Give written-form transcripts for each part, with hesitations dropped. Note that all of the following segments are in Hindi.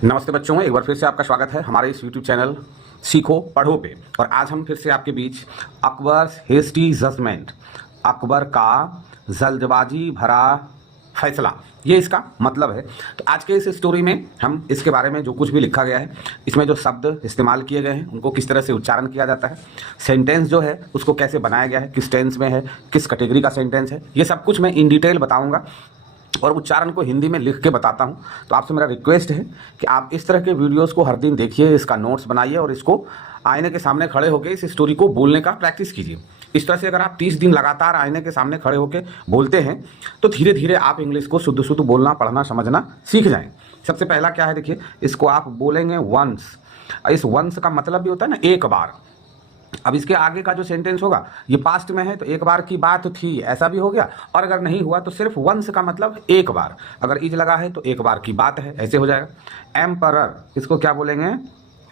नमस्ते बच्चों, एक बार फिर से आपका स्वागत है हमारे इस YouTube चैनल सीखो पढ़ो पे। और आज हम फिर से आपके बीच अकबर्स हेस्टी जजमेंट, अकबर का जल्दबाजी भरा फैसला, ये इसका मतलब है। तो आज के इस स्टोरी में हम इसके बारे में जो कुछ भी लिखा गया है, इसमें जो शब्द इस्तेमाल किए गए हैं उनको किस तरह से उच्चारण किया जाता है, सेंटेंस जो है उसको कैसे बनाया गया है, किस टेंस में है, किस कैटेगरी का सेंटेंस है, ये सब कुछ मैं इन डिटेल बताऊँगा और उच्चारण को हिंदी में लिख के बताता हूँ। तो आपसे मेरा रिक्वेस्ट है कि आप इस तरह के वीडियोस को हर दिन देखिए, इसका नोट्स बनाइए और इसको आईने के सामने खड़े होकर इस स्टोरी को बोलने का प्रैक्टिस कीजिए। इस तरह से अगर आप 30 दिन लगातार आईने के सामने खड़े होकर बोलते हैं तो धीरे धीरे आप इंग्लिश को शुद्ध शुद्ध बोलना, पढ़ना, समझना सीख जाएँ। सबसे पहला क्या है, देखिए, इसको आप बोलेंगे वंस। इस वंस का मतलब भी होता है ना, एक बार। अब इसके आगे का जो सेंटेंस होगा ये पास्ट में है, तो एक बार की बात थी, ऐसा भी हो गया। और अगर नहीं हुआ तो सिर्फ वंस का मतलब एक बार, अगर इज लगा है तो एक बार की बात है, ऐसे हो जाएगा। एम्परर, इसको क्या बोलेंगे?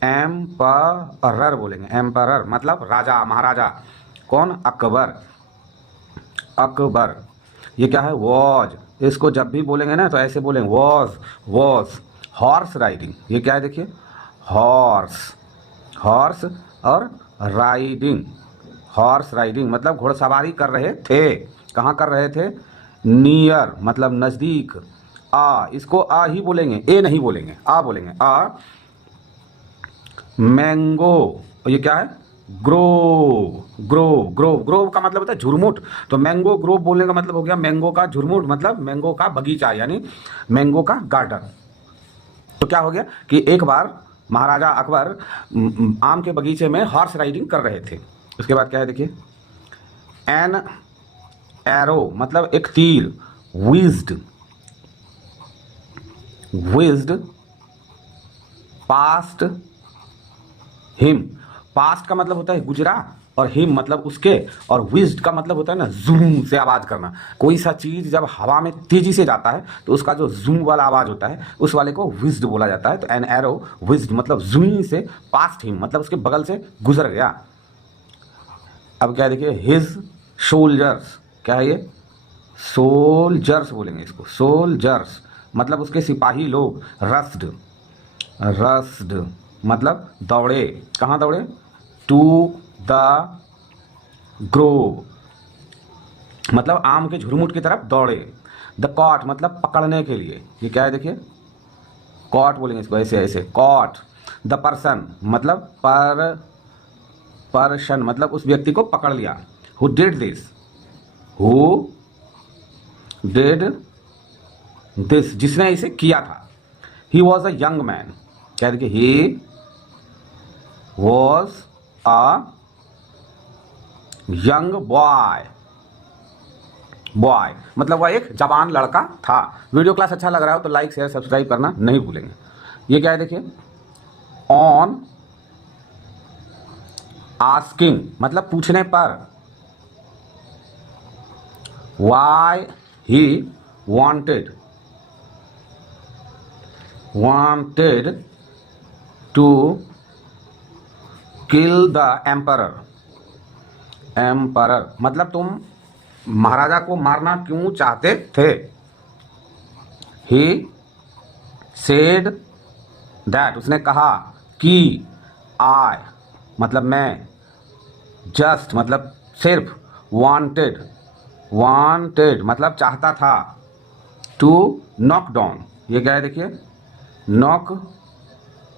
एम्परर बोलेंगे। एम्परर मतलब राजा, महाराजा। कौन? अकबर। अकबर। ये क्या है? वॉज। इसको जब भी बोलेंगे ना तो ऐसे बोलेंगे, वॉज, वॉज। हॉर्स राइडिंग, ये क्या है देखिए, हॉर्स। हॉर्स और राइडिंग, हॉर्स राइडिंग मतलब घोड़सवारी कर रहे थे। कहाँ कर रहे थे? नियर मतलब नज़दीक। आ, इसको आ ही बोलेंगे, ए नहीं बोलेंगे, आ बोलेंगे। आ। मैंगो, और ये क्या है? ग्रोव। ग्रोव, ग्रोव, ग्रोव का मतलब होता है झुरमुट। तो मैंगो ग्रोव बोलने का मतलब हो गया मैंगो का झुरमुट, मतलब मैंगो का बगीचा, यानी मैंगो का गार्डन। तो क्या हो गया कि एक बार महाराजा अकबर आम के बगीचे में हॉर्स राइडिंग कर रहे थे। उसके बाद क्या है देखिए, एन एरो मतलब एक तीर। विज्ड, विज्ड पास्ट हिम। पास्ट का मतलब होता है गुजरा, और हिम मतलब उसके, और विज्ड का मतलब होता है ना जूम से आवाज करना। कोई सा चीज जब हवा में तेजी से जाता है तो उसका जो जूम वाला आवाज होता है उस वाले को विज्ड बोला जाता है। तो एन एरो विज्ड मतलब जूम से पास्ट हिम मतलब उसके बगल से गुजर गया। अब क्या देखिए, हिज सोल्जर्स, क्या है ये? सोल्जर्स बोलेंगे इसको, सोल्जर्स मतलब उसके सिपाही लोग। रस्ड, रस्ड मतलब दौड़े। कहाँ दौड़े? टू द ग्रोव मतलब आम के झुरमुट की तरफ दौड़े। द कॉट मतलब पकड़ने के लिए, ये क्या है देखिए, कॉट बोलेंगे इसको, ऐसे ऐसे, कॉट। द पर्सन मतलब पर्सन मतलब उस व्यक्ति को पकड़ लिया। Who did this, who did this जिसने इसे किया था। He was a young man, क्या देखिए, he was a young boy. Boy मतलब वह एक जवान लड़का था। वीडियो क्लास अच्छा लग रहा हो तो लाइक, शेयर, सब्सक्राइब करना नहीं भूलेंगे। ये क्या है देखिए, ऑन आस्किंग मतलब पूछने पर। Why he wanted, wanted to kill the emperor. Emperor मतलब तुम महाराजा को मारना क्यों चाहते थे। ही सेड दैट उसने कहा कि, आई मतलब मैं, जस्ट मतलब सिर्फ, वांटेड, वांटेड मतलब चाहता था, टू नॉक डाउन, ये क्या है देखिए, नॉक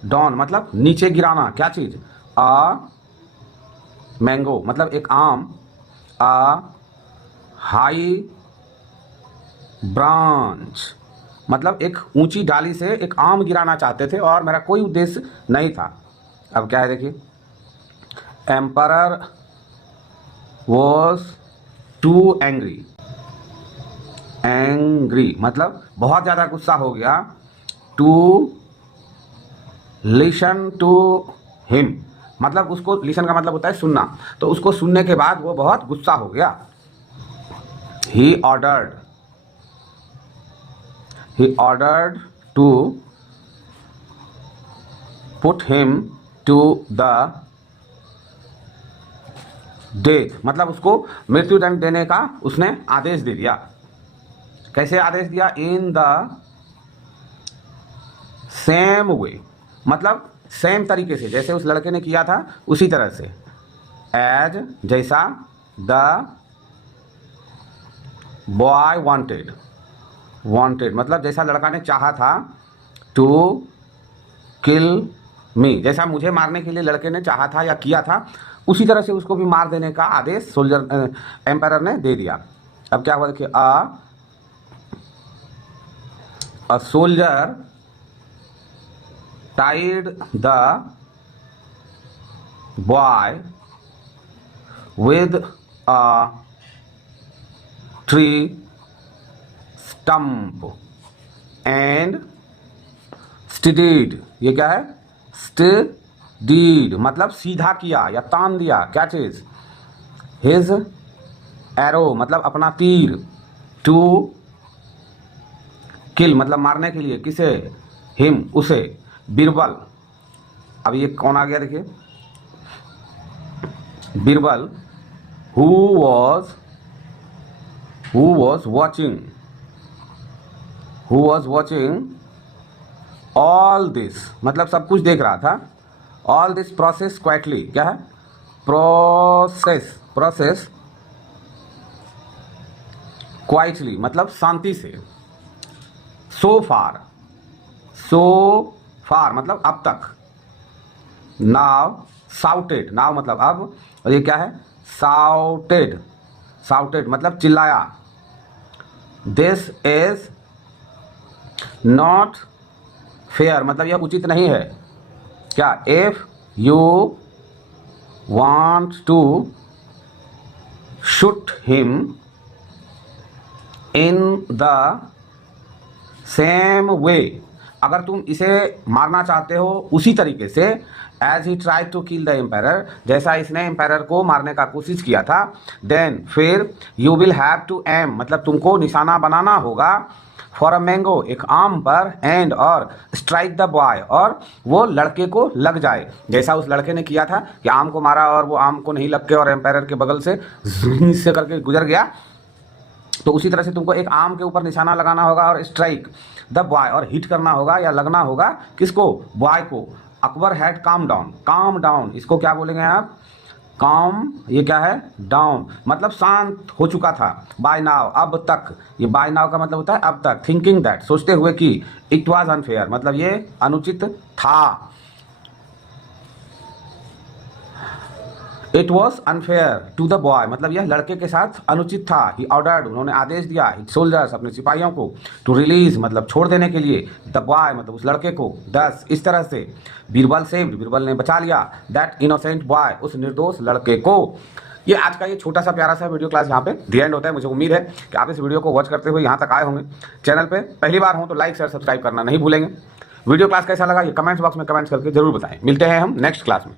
डाउन मतलब नीचे गिराना, क्या चीज? आ मैंगो मतलब एक आम। आ हाई ब्रांच मतलब एक ऊंची डाली से एक आम गिराना चाहते थे और मेरा कोई उद्देश्य नहीं था। अब क्या है देखिए, emperor was too angry. Angry मतलब बहुत ज़्यादा गुस्सा हो गया। टू लिसन टू हिम मतलब उसको, लिसन का मतलब होता है सुनना, तो उसको सुनने के बाद वो बहुत गुस्सा हो गया। He ordered, he ordered to put him to the death मतलब उसको मृत्युदंड देने का उसने आदेश दे दिया। कैसे आदेश दिया? इन द सेम वे, मतलब सेम तरीके से, जैसे उस लड़के ने किया था उसी तरह से। एज, जैसा, द बॉय वांटेड, वांटेड मतलब जैसा लड़का ने चाहा था, टू किल मी, जैसा मुझे मारने के लिए लड़के ने चाहा था या किया था, उसी तरह से उसको भी मार देने का आदेश सोल्जर एम्पायर ने दे दिया। अब क्या हुआ देखिए, a soldier tied the boy with a tree stump and steadied, ये क्या है, steadied मतलब सीधा किया या तान दिया, क्या चीज, his arrow मतलब अपना तीर, to kill मतलब मारने के लिए, किसे, him उसे, बीरबल, अब ये कौन आ गया देखिए, Birbal, who was watching all this मतलब सब कुछ देख रहा था, ऑल दिस प्रोसेस क्वाइटली, क्या है, प्रोसेस क्वाइटली मतलब शांति से, सो फार मतलब अब तक, नाव साउटेड, नाव मतलब अब, और ये क्या है, साउटेड मतलब चिल्लाया, दिस इज नॉट फेयर मतलब यह उचित नहीं है, क्या, if you want to shoot him in the same way, अगर तुम इसे मारना चाहते हो उसी तरीके से, as he try to kill the empire, जैसा इसने एम्पायर को मारने का कोशिश किया था, देन फिर you will have to aim मतलब तुमको निशाना बनाना होगा, फॉर अ मैंगो एक आम पर, एंड और स्ट्राइक द बॉय और वो लड़के को लग जाए, जैसा उस लड़के ने किया था कि आम को मारा और वो आम को नहीं लग के और एम्पायर के बगल से से करके गुजर गया, तो उसी तरह से तुमको एक आम के ऊपर निशाना लगाना होगा और स्ट्राइक द बॉय और हिट करना होगा या लगना होगा, किसको, बॉय को। अकबर हैड काम डाउन इसको क्या बोलेंगे आप, काम, ये क्या है, डाउन मतलब शांत हो चुका था, बाय नाउ अब तक, ये बाय नाउ का मतलब होता है अब तक, थिंकिंग दैट सोचते हुए कि, इट वाज अनफेयर मतलब ये अनुचित था, it was unfair to the boy मतलब यह लड़के के साथ अनुचित था, ही ऑर्डर्ड उन्होंने आदेश दिया, हिज सोल्जर्स अपने सिपाहियों को, टू रिलीज मतलब छोड़ देने के लिए, द बॉय मतलब उस लड़के को, दस इस तरह से, बीरबल सेव्ड बीरबल ने बचा लिया, दैट इनोसेंट बॉय उस निर्दोष लड़के को। ये आज का ये छोटा सा प्यारा सा वीडियो क्लास यहाँ पे दी एंड होता है। मुझे उम्मीद है कि आप इस वीडियो को वॉच करते हुए यहाँ तक आए होंगे। चैनल पे पहली बार हो तो लाइक शेयर सब्सक्राइब करना नहीं भूलेंगे। वीडियो क्लास कैसा लगा ये कमेंट्स बॉक्स में कमेंट्स करके जरूर बताएं। मिलते हैं हम नेक्स्ट क्लास में।